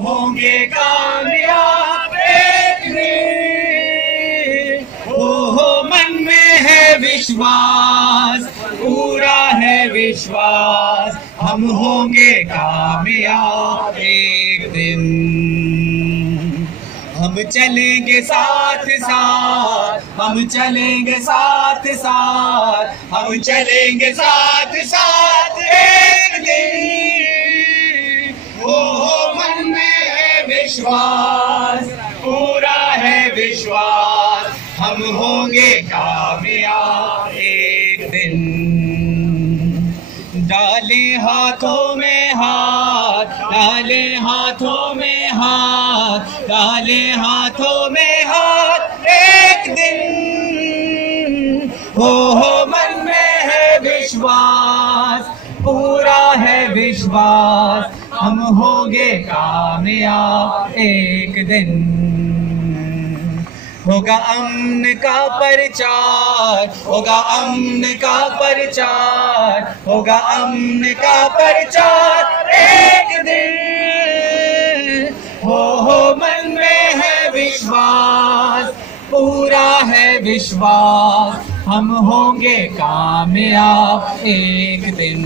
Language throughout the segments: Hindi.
होंगे कामयाब एक दिन। हो मन में है विश्वास, पूरा है विश्वास, हम होंगे कामयाब एक दिन। हम चलेंगे साथ साथ, हम चलेंगे साथ साथ, हम चलेंगे साथ साथ एक दिन। हो मन में है विश्वास, पूरा है विश्वास, हम होंगे कामयाब एक दिन। डाले हाथों में हाथ, डाले हाथों में हाथ, डाले हाथों में हाथ एक दिन। हो मन में है विश्वास, पूरा है विश्वास, हम होंगे कामयाब एक दिन। होगा अमन का प्रचार, होगा अमन का प्रचार, होगा अमन का प्रचार एक दिन। हो मन में है विश्वास, पूरा है विश्वास, हम होंगे कामयाब एक दिन।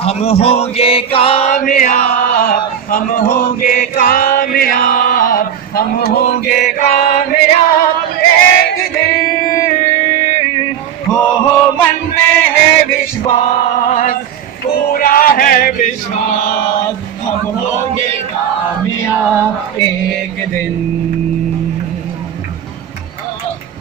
हम होंगे कामयाब, हम होंगे कामयाब, हम होंगे कामयाब एक दिन। हो मन में है विश्वास, पूरा है विश्वास, हम होंगे कामयाब एक दिन।